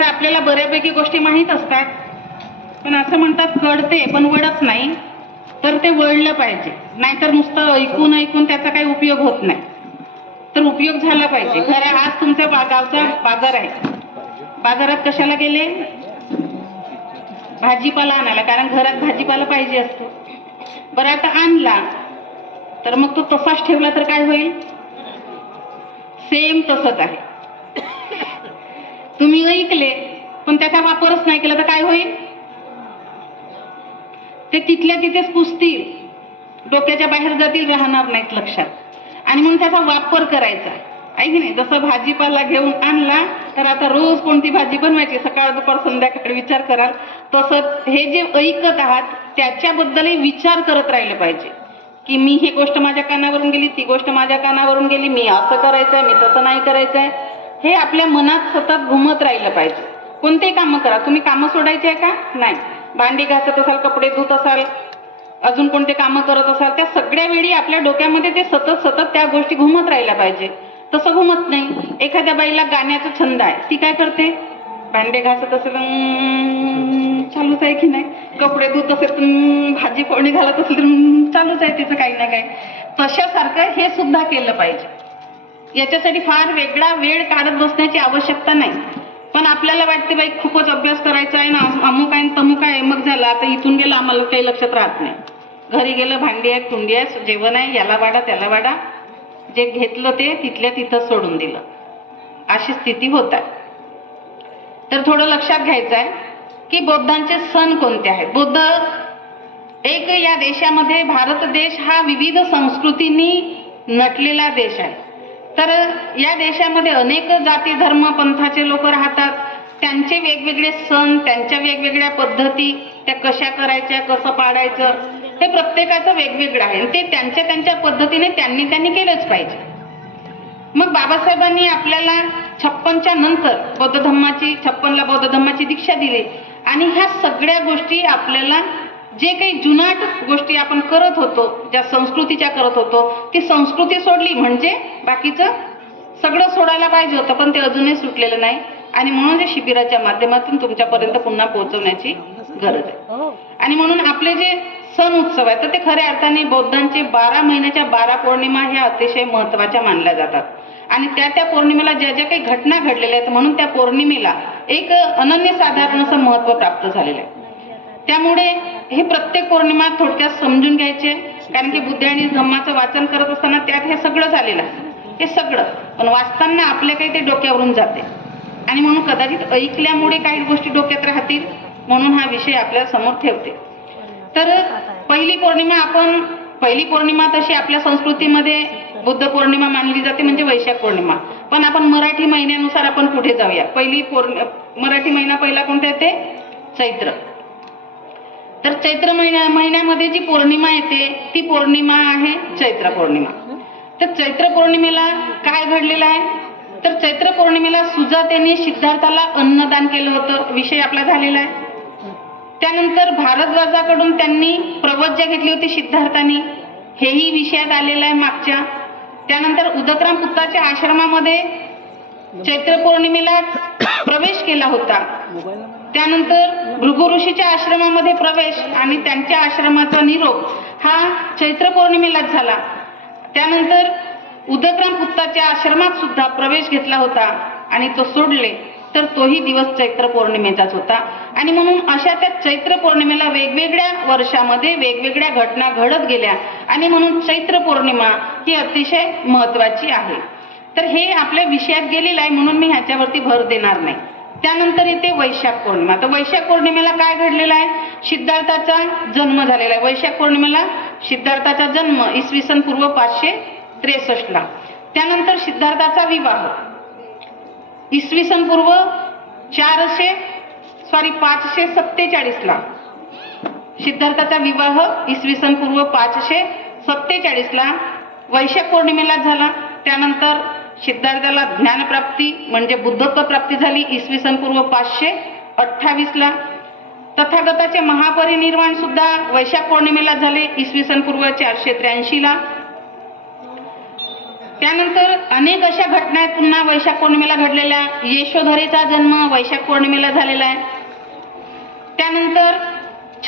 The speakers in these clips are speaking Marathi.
तर आपल्याला बऱ्यापैकी गोष्टी माहीत असतात. पण असं म्हणतात कळते पण वळत नाही. तर ते वळलं पाहिजे. नाहीतर नुसतं ऐकून ऐकून त्याचा काही उपयोग होत नाही. तर उपयोग झाला पाहिजे. खरं आज तुमच्या गावचा बाजार आहे. बाजारात कशाला गेले? भाजीपाला आणायला. कारण घरात भाजीपाला पाहिजे असतो. बरं आता आणला. तर मग तो तसाच ठेवला तर काय होईल? सेम तसंच आहे. तुम्ही ऐकले पण त्याचा वापरच नाही केला तर काय होईल? ते तिथल्या तिथेच पुसतील. डोक्याच्या बाहेर जातील राहणार नाहीत लक्षात. आणि मग त्याचा वापर करायचा. आहे की नाही? जसं भाजीपाला घेऊन आणला तर आता रोज कोणती भाजी बनवायची? सकाळ दुपार संध्याकाळी विचार कराल. तसंच हे जे ऐकत आहात त्याच्याबद्दलही विचार करत राहिले पाहिजे. की मी ही गोष्ट माझ्या कानावरून गेली ती गोष्ट माझ्या कानावरून गेली मी असं करायचंय मी तसं नाही करायचंय. हे आपल्या मनात सतत घुमत राहिलं पाहिजे. कोणतेही कामं करा. तुम्ही कामं सोडायची आहे का? नाही. भांडी घासत असाल कपडे धुत असाल अजून कोणते कामं करत असाल त्या सगळ्या वेळी आपल्या डोक्यामध्ये ते सतत सतत त्या गोष्टी घुमत राहिल्या पाहिजे. तसं घुमत नाही. एखाद्या बाईला गाण्याचा छंद आहे. ती काय करते? भांडे घासत असेल चालूच आहे की नाही? कपडे धुत असेल तर भाजी फोडणी घालत असेल तर चालूच आहे तिचं काही ना काही. तशासारखं हे सुद्धा केलं पाहिजे. याच्यासाठी फार वेगळा वेळ काढत बसण्याची आवश्यकता नाही. पण आपल्याला वाटते बाई खूपच अभ्यास करायचा आहे ना अमुक आहे तमुक आहे मग झाला आता इथून गेलं आम्हाला काही लक्षात राहत नाही. घरी गेलं भांडी आहे कुंडी आहे जेवण आहे याला वाडा त्याला वाडा. जे घेतलं ते तिथल्या तिथं सोडून दिलं. अशी स्थिती होत आहे. तर थोडं लक्षात घ्यायचं आहे की बौद्धांचे सण कोणते आहेत? बौद्ध एक या देशामध्ये भारत देश हा विविध संस्कृतींनी नटलेला देश आहे. तर या देशामध्ये अनेक जाती धर्म पंथाचे लोक राहतात. त्यांचे वेगवेगळे सण त्यांच्या वेगवेगळ्या पद्धती त्या कशा करायच्या कसं पाडायचं हे प्रत्येकाचं वेगवेगळं आहे. ते त्यांच्या त्यांच्या पद्धतीने त्यांनी त्यांनी केलंच पाहिजे. मग बाबासाहेबांनी आपल्याला छप्पनच्या नंतर बौद्ध धम्माची छप्पनला बौद्ध धम्माची दीक्षा दिली. आणि ह्या सगळ्या गोष्टी आपल्याला जे काही जुनाट गोष्टी आपण करत होतो ज्या संस्कृतीच्या करत होतो ती संस्कृती सोडली म्हणजे बाकीचं सगळं सोडायला पाहिजे होतं पण ते अजूनही सुटलेलं नाही. आणि म्हणून या शिबिराच्या माध्यमातून तुमच्यापर्यंत पुन्हा पोहोचवण्याची गरज आहे. आणि म्हणून आपले जे सण उत्सव आहेत तर ते खऱ्या अर्थाने बौद्धांचे बारा महिन्याच्या बारा पौर्णिमा ह्या अतिशय महत्त्वाच्या मानल्या जातात. आणि त्या त्या पौर्णिमेला ज्या ज्या काही घटना घडलेल्या आहेत म्हणून त्या पौर्णिमेला एक अनन्यसाधारण असं महत्त्व प्राप्त झालेलं आहे. त्यामुळे हे प्रत्येक पौर्णिमा थोडक्यात समजून घ्यायचे. कारण की बुद्ध आणि धम्माचं वाचन करत असताना त्यात हे सगळं झालेलं आहे. हे सगळं. पण वाचताना आपल्या काही ते डोक्यावरून जाते. आणि म्हणून कदाचित ऐकल्यामुळे काही गोष्टी डोक्यात राहतील म्हणून हा विषय आपल्यासमोर ठेवते. तर पहिली पौर्णिमा आपण पहिली पौर्णिमा तशी आपल्या संस्कृतीमध्ये बुद्ध पौर्णिमा मानली जाते म्हणजे वैशाख पौर्णिमा. पण आपण मराठी महिन्यानुसार आपण पुढे जाऊया. पहिली पौर्णि मराठी महिना पहिला कोणता येते? चैत्र. तर चैत्र महिन्या महिन्यामध्ये जी पौर्णिमा येते ती पौर्णिमा आहे चैत्र पौर्णिमा. तर चैत्र पौर्णिमेला काय घडलेलं आहे? तर चैत्र पौर्णिमेला सुजातेने सिद्धार्थाला अन्नदान केलं होतं. विषय आपला झालेला आहे. त्यानंतर भारद्वाजाकडून त्यांनी प्रवज्या घेतली होती सिद्धार्थाने. हेही विषयात आलेलं आहे मागच्या. त्यानंतर उदकराम पुत्राच्या आश्रमामध्ये चैत्र पौर्णिमेला प्रवेश केला होता. त्यानंतर भृगुऋषीच्या आश्रमामध्ये प्रवेश आणि त्यांच्या आश्रमाचा निरोप हा चैत्र पौर्णिमेलाच झाला. त्यानंतर उदकराम पुत्ताच्या आश्रमात सुद्धा प्रवेश घेतला होता आणि तो सोडले. तर तोही दिवस चैत्र पौर्णिमेचाच होता. आणि म्हणून अशा त्या चैत्र पौर्णिमेला वेगवेगळ्या वर्षामध्ये वेगवेगळ्या घटना घडत गेल्या. आणि म्हणून चैत्र पौर्णिमा ही अतिशय महत्वाची आहे. तर हे आपल्या विषयात गेलेलं आहे म्हणून मी ह्याच्यावरती भर देणार नाही. त्यानंतर येते वैशाख पौर्णिमा. तर वैशाख पौर्णिमेला काय घडलेलं आहे? सिद्धार्थाचा जन्म झालेला आहे. वैशाख पौर्णिमेला सिद्धार्थाचा जन्म इसवी सन पूर्व पाचशे त्रेसष्टला. त्यानंतर सिद्धार्थाचा विवाह. इसवी सन पूर्व चारशे सॉरी पाचशे सत्तेचाळीसला. सिद्धार्थाचा विवाह इसवी सन पूर्व पाचशे सत्तेचाळीसला. वैशाख पौर्णिमेला झाला. त्यानंतर सिद्धार्थाला ज्ञानप्राप्ती म्हणजे बुद्धत्व प्राप्ती झाली इसवी सन पूर्व पाचशे अठ्ठावीसला तथागताचे महापरिनिर्वाण सुद्धा वैशाख पौर्णिमेला झाले इसवी सन पूर्व चारशे त्र्याऐंशीला त्यानंतर अनेक अशा घटना आहेत पुन्हा वैशाख पौर्णिमेला घडलेल्या. यशोधरेचा जन्म वैशाख पौर्णिमेला झालेला आहे. त्यानंतर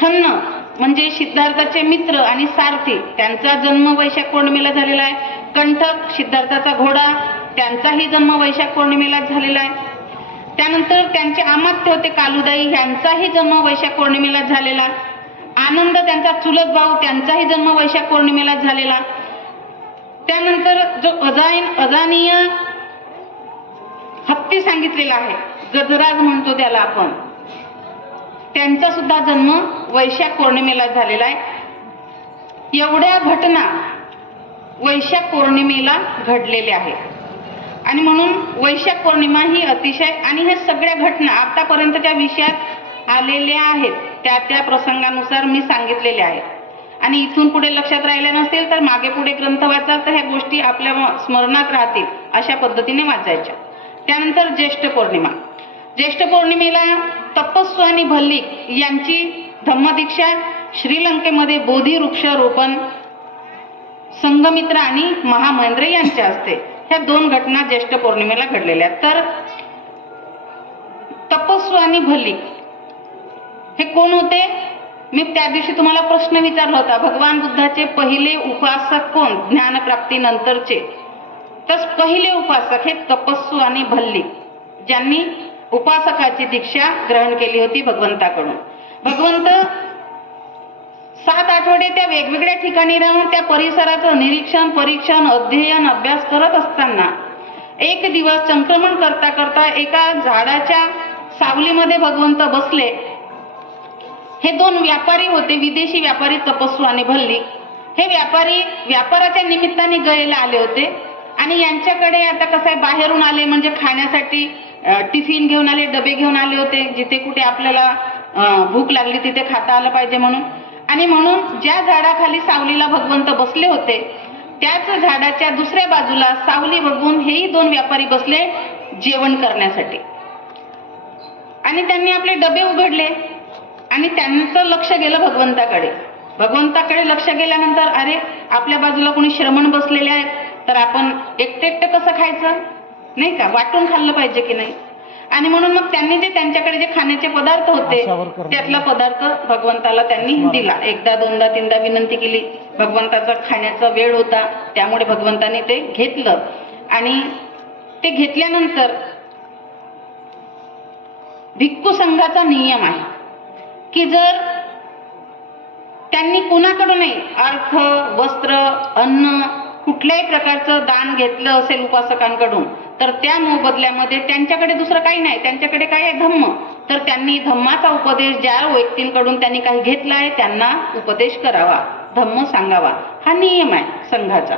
छन्न म्हणजे सिद्धार्थाचे मित्र आणि सारथी त्यांचा जन्म वैशाख पौर्णिमेला झालेला आहे. कंठक सिद्धार्थाचा घोडा त्यांचाही जन्म वैशाख पौर्णिमेलाच झालेला आहे. त्यानंतर त्यांचे अमात्य होते कालुदाई यांचाही जन्म वैशाख पौर्णिमेला झालेला. आनंद त्यांचा चुलत भाऊ त्यांचाही जन्म वैशाख पौर्णिमेला झालेला. त्यानंतर जो अजाईन अजानीय हत्ती सांगितलेला आहे गजराज म्हणतो त्याला आपण त्यांचा सुद्धा जन्म वैशाख पौर्णिमेला झालेला आहे. एवढ्या घटना वैशाख पौर्णिमेला घडलेल्या आहेत. आणि म्हणून वैशाख पौर्णिमा ही अतिशय आणि हे सगळ्या घटना आतापर्यंतच्या विषयात आलेल्या आहेत. त्या त्या प्रसंगानुसार मी सांगितलेल्या आहेत. आणि इथून पुढे लक्षात राहिल्या नसतील तर मागे पुढे ग्रंथ वाचा तर ह्या गोष्टी आपल्या स्मरणात राहतील अशा पद्धतीने वाचायच्या. त्यानंतर ज्येष्ठ पौर्णिमा. ज्येष्ठ पौर्णिमेला तपस्व आणि भल्लिक यांची धम्मदीक्षा श्रीलंकेमध्ये बोधी वृक्षारोपण संघमित्र आणि महामहेंद्र यांच्या असते ह्या दोन घटना ज्येष्ठ पौर्णिमेला घडलेल्या तर तपस्व आणि भली हे कोण होते? मी त्या दिवशी तुम्हाला प्रश्न विचारला होता भगवान बुद्धाचे पहिले उपासक कोण? ज्ञानप्राप्तीनंतरचे तर पहिले उपासक हे तपस्व आणि भल्ली ज्यांनी उपासकाची दीक्षा ग्रहण केली होती भगवंताकडून. भगवंत सात आठवडे त्या वेगवेगळ्या ठिकाणी राहून त्या परिसराचं निरीक्षण परीक्षण अध्ययन अभ्यास करत असताना एक दिवस संक्रमण करता करता एका झाडाच्या सावलीमध्ये भगवंत बसले. हे दोन व्यापारी होते विदेशी व्यापारी तपस्वी आणि भल्ली. हे व्यापारी व्यापाराच्या निमित्ताने गयेला आले होते आणि यांच्याकडे आता कसं आहे बाहेरून आले म्हणजे खाण्यासाठी टिफिन घेऊन आले डबे घेऊन आले होते जिथे कुठे आपल्याला भूक लागली तिथे खाता आलं पाहिजे म्हणून. आणि म्हणून ज्या झाडाखाली सावलीला भगवंत बसले होते त्याच झाडाच्या दुसऱ्या बाजूला सावली बघून हेही दोन व्यापारी बसले जेवण करण्यासाठी. आणि त्यांनी आपले डबे उघडले आणि त्यांचं लक्ष गेलं भगवंताकडे. भगवंताकडे लक्ष गेल्यानंतर अरे आपल्या बाजूला कोणी श्रमण बसलेले आहेत तर आपण एकटे एकटं कसं खायचं? नाही का? वाटून खाल्लं पाहिजे की नाही? आणि म्हणून मग त्यांनी जे त्यांच्याकडे जे खाण्याचे पदार्थ होते. त्यातला पदार्थ भगवंताला त्यांनी दिला. एकदा दोनदा तीनदा विनंती केली. भगवंताचा खाण्याचा वेळ होता. त्यामुळे भगवंताने ते घेतलं. आणि ते घेतल्यानंतर भिक्खू संघाचा नियम आहे की जर त्यांनी कुणाकडूनही अर्थ वस्त्र अन्न कुठल्याही प्रकारचं दान घेतलं असेल उपासकांकडून तर त्या मोबदल्यामध्ये त्यांच्याकडे दुसरं काही नाही. त्यांच्याकडे काय आहे? धम्म. तर त्यांनी धम्माचा उपदेश ज्या व्यक्तींकडून त्यांनी काही घेतला आहे त्यांना उपदेश करावा. धम्म सांगावा. हा नियम आहे संघाचा.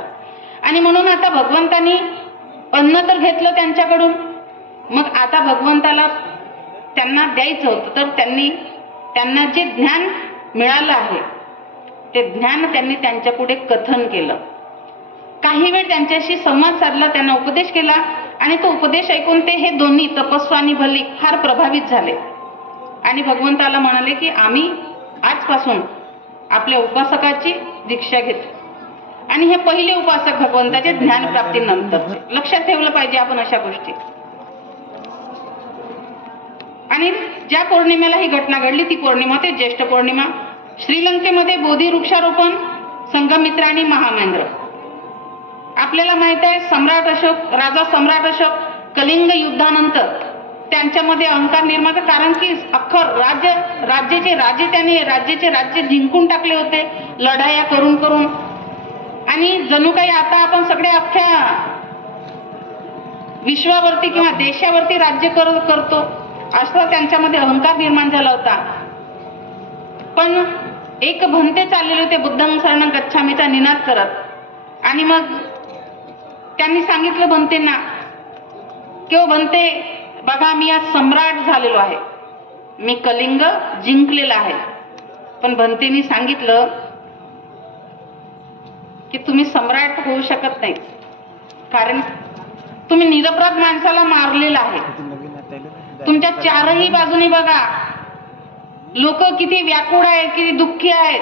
आणि म्हणून आता भगवंतानी अन्न तर घेतलं त्यांच्याकडून. मग आता भगवंताला त्यांना द्यायचं होतं तर त्यांनी त्यांना जे ज्ञान मिळालं आहे ते ज्ञान त्यांनी त्यांच्या पुढे कथन केलं. काही वेळ त्यांच्याशी संवाद साधला त्यांना उपदेश केला. आणि तो उपदेश ऐकून ते हे दोन्ही तपस्वी आणि भल्लिक फार प्रभावित झाले. आणि भगवंताला म्हणाले की आम्ही आजपासून आपल्या उपासकाची दीक्षा घेतो. आणि हे पहिले उपासक भगवंताचे ज्ञानप्राप्तीनंतरचे लक्षात ठेवलं पाहिजे आपण अशा गोष्टी. आणि ज्या पौर्णिमेला ही घटना घडली ती पौर्णिमा ते ज्येष्ठ पौर्णिमा. श्रीलंकेमध्ये बोधी वृक्षारोपण संगमित्र आणि महामेंद्र. आपल्याला माहीत आहे सम्राट अशोक राजा सम्राट अशोक कलिंग युद्धानंतर त्यांच्यामध्ये अहंकार निर्माण कारण की अख्खं राज्य राज्याचे राजे त्याने राज्याचे राज्य जिंकून टाकले होते लढाया करून करून. आणि जणू काही आता आपण सगळे अख्ख्या विश्वावरती किंवा देशावरती राज्य कर करतो असा त्यांच्यामध्ये अहंकार निर्माण झाला होता. पण एक भंते चाललेले होते बुद्धं गच्छामीचा निनाद करत. आणि मग त्यांनी सांगितलं बनतेंना किंवा बनते? बघा मी आज सम्राट झालेलो आहे. मी कलिंग जिंकलेला आहे. पण भंतेनी सांगितलं की तुम्ही सम्राट होऊ शकत नाही. कारण तुम्ही निरपराध माणसाला मारलेला आहे. तुमच्या चारही बाजूनी बघा. लोक किती व्याकुळ आहेत किती दुःखी आहेत.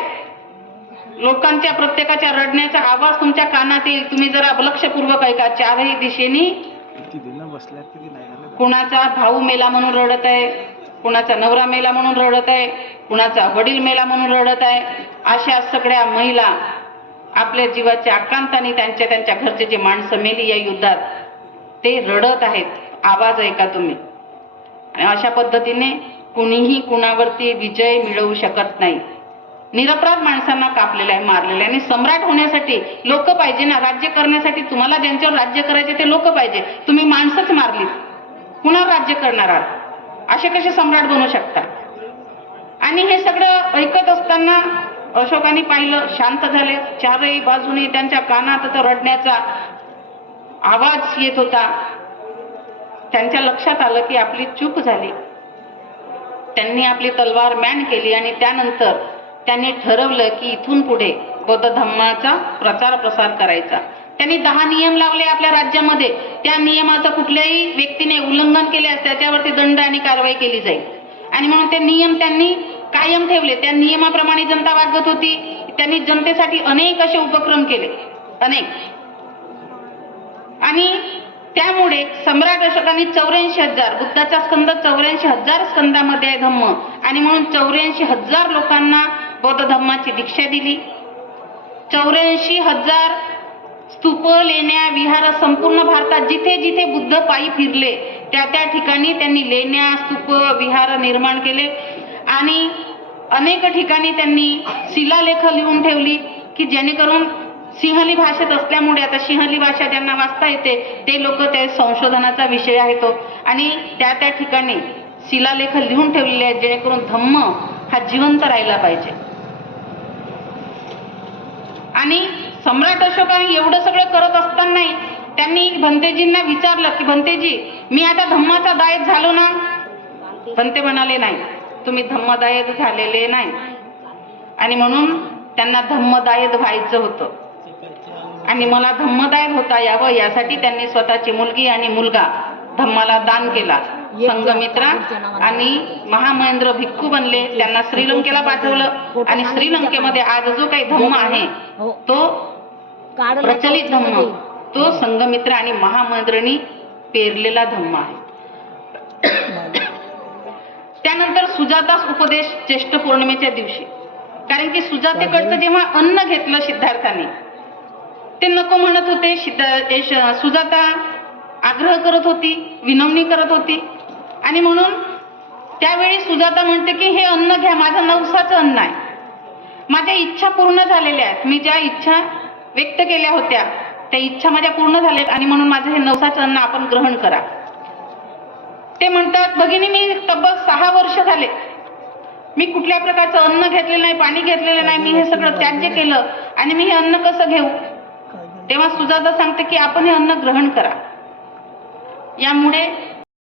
लोकांच्या प्रत्येकाच्या रडण्याचा आवाज तुमच्या कानात येईल तुम्ही जरा लक्षपूर्वक ऐका चारही दिशेनी कुणाचा भाऊ मेला म्हणून रडत आहे कुणाचा नवरा मेला म्हणून रडत आहे कुणाचा वडील मेला म्हणून रडत आहे अशा सगळ्या महिला आपल्या जीवाच्या आकांताने त्यांच्या त्यांच्या घरचे जे माणसं मेली या युद्धात ते रडत आहेत. आवाज ऐका तुम्ही. आणि अशा पद्धतीने कुणीही कुणावरती विजय मिळवू शकत नाही. निरपराध माणसांना कापलेलं आहे मारलेलं आहे. आणि सम्राट होण्यासाठी लोक पाहिजे ना राज्य करण्यासाठी तुम्हाला ज्यांच्यावर राज्य करायचे ते लोक पाहिजे. तुम्ही माणसंच मारलीत. कुणावर राज्य करणार आहात? असे कसे सम्राट बनू शकता आणि हे सगळं ऐकत असताना अशोकाने पाहिलं शांत झाले. चारही बाजूने त्यांच्या कानात रडण्याचा आवाज येत होता. त्यांच्या लक्षात आलं की आपली चूक झाली. त्यांनी आपली तलवार मॅन केली आणि त्यानंतर त्यांनी ठरवलं की इथून पुढे बौद्ध धम्माचा प्रचार प्रसार करायचा. त्यांनी दहा नियम लावले आपल्या राज्यामध्ये. त्या नियमाचं कुठल्याही व्यक्तीने उल्लंघन केल्यास त्याच्यावरती दंड आणि कारवाई केली जाईल. आणि म्हणून ते नियम त्यांनी कायम ठेवले. त्या नियमाप्रमाणे जनता वागत होती. त्यांनी जनतेसाठी अनेक असे उपक्रम केले. अनेक. आणि त्यामुळे सम्राट अशोकांनी चौऱ्याऐंशी हजार बुद्धाचा स्कंद चौऱ्याऐंशी हजार स्कंदामध्ये आहे धम्म. आणि म्हणून चौऱ्याऐंशी हजार लोकांना बौद्ध धम्माची दीक्षा दिली. चौऱ्याऐंशी हजार स्तूप लेण्या विहार संपूर्ण भारतात जिथे जिथे बुद्ध पायी फिरले त्या त्या ठिकाणी त्यांनी लेण्या स्तूप विहार निर्माण केले. आणि अनेक ठिकाणी त्यांनी शिलालेख लिहून ठेवली की जेणेकरून सिंहली भाषेत असल्यामुळे आता सिंहली भाषा ज्यांना वाचता येते ते लोक त्या संशोधनाचा विषय आहे तो आणि त्या त्या ठिकाणी शिलालेख लिहून ठेवलेले आहेत जेणेकरून धम्म हा जिवंत राहिला पाहिजे. आणि सम्राट अशोकाने एवढं सगळं करत असतानाही त्यांनी भंतेजींना विचारलं की भंतेजी मी आता धम्माचा दायक झालो ना? भंते म्हणाले नाही तुम्ही धम्मदायक झालेले नाही. आणि म्हणून त्यांना धम्मदायक व्हायचं होतं. आणि मला धम्मदायक होता यावं यासाठी त्यांनी स्वतःची मुलगी आणि मुलगा धम्माला दान केला. संघमित्रा आणि महामहेंद्र भिक्खू बनले. त्यांना श्रीलंकेला पाठवलं. आणि श्रीलंकेमध्ये आज जो काही धम्म आहे तो प्रचलित धम्म. तो संघमित्र आणि महामंत्रणी पेरलेला धम्म आहे. त्यानंतर सुजातास उपदेश ज्येष्ठ पौर्णिमेच्या दिवशी. कारण की सुजातेकडचं जेव्हा अन्न घेतलं सिद्धार्थाने ते नको म्हणत होते सिद्ध- सुजाता आग्रह करत होती विनवणी करत होती. आणि म्हणून त्यावेळी सुजाता म्हणते की हे अन्न घ्या माझं नवसाचं अन्न आहे. माझ्या इच्छा पूर्ण झालेल्या आहेत. मी ज्या इच्छा व्यक्त केल्या होत्या त्या इच्छा माझ्या पूर्ण झाल्यात आणि म्हणून माझं हे नवसाचं अन्न आपण ग्रहण करा. ते म्हणतात भगिनी मी तब्बल सहा वर्ष झाले. मी कुठल्या प्रकारचं अन्न घेतलेलं नाही पाणी घेतलेलं नाही मी हे सगळं त्याज्य केलं आणि मी हे अन्न कसं घेऊ? तेव्हा सुजाता सांगते की आपण हे अन्न ग्रहण करा. यामुळे